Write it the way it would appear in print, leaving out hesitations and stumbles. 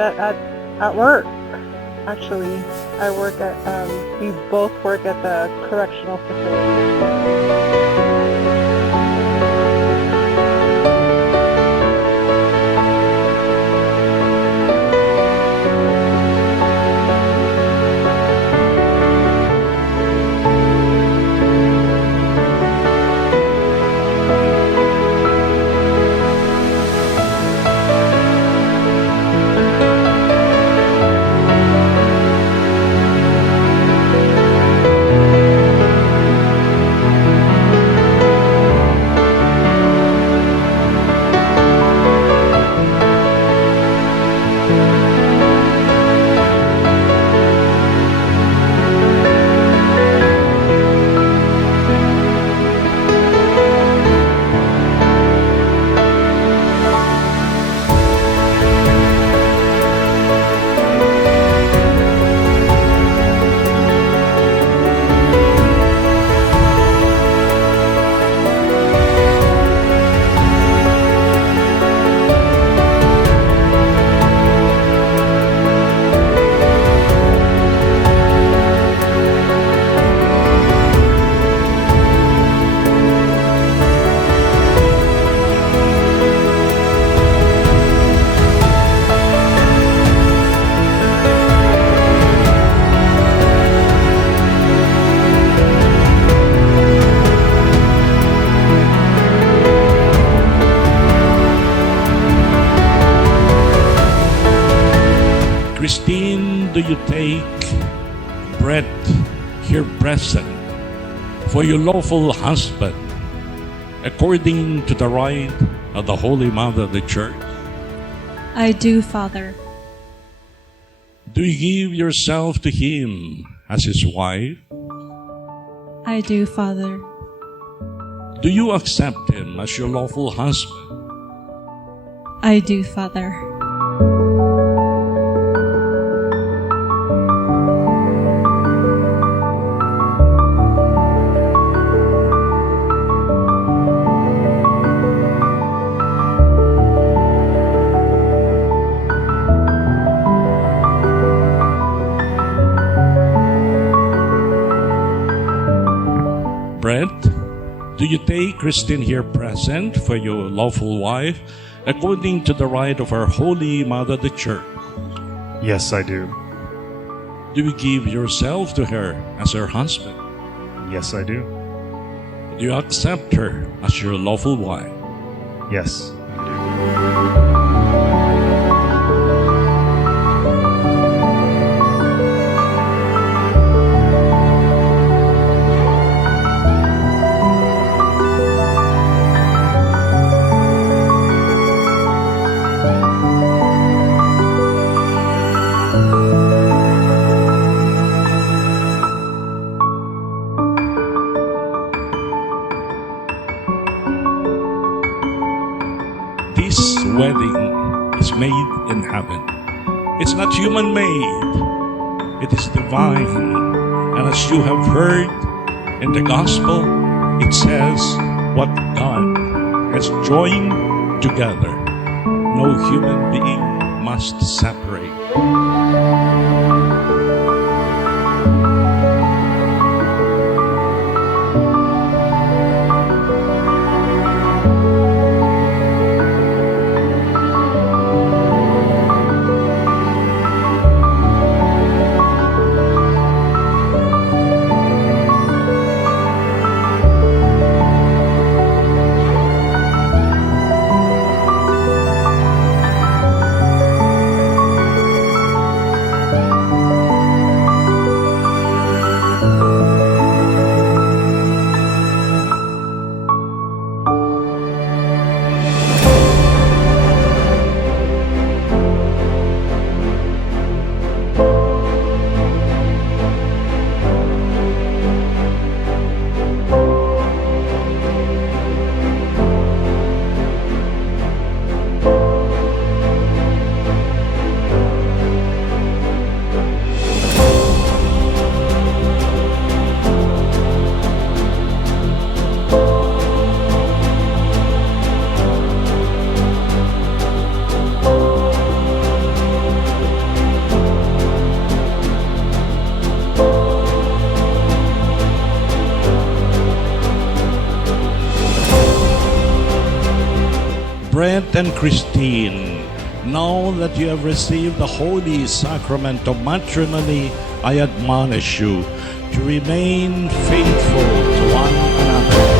met at work. Actually, I work at, we both work at the correctional facility. Kristine, do you take bread here present for your lawful husband according to the rite of the Holy Mother of the Church? I do, Father. Do you give yourself to him as his wife? I do, Father. Do you accept him as your lawful husband? I do, Father. Bread, do you take Kristine here present for your lawful wife according to the rite of our Holy Mother the Church? Yes, I do. Do you give yourself to her as her husband? Yes, I do. Do you accept her as your lawful wife? Yes, I do. This wedding is made in heaven. It's not human made. It is divine. And as you have heard in the gospel, it says what God has joined together, no human being must separate. Brent and Kristine, now that you have received the holy sacrament of matrimony, I admonish you to remain faithful to one another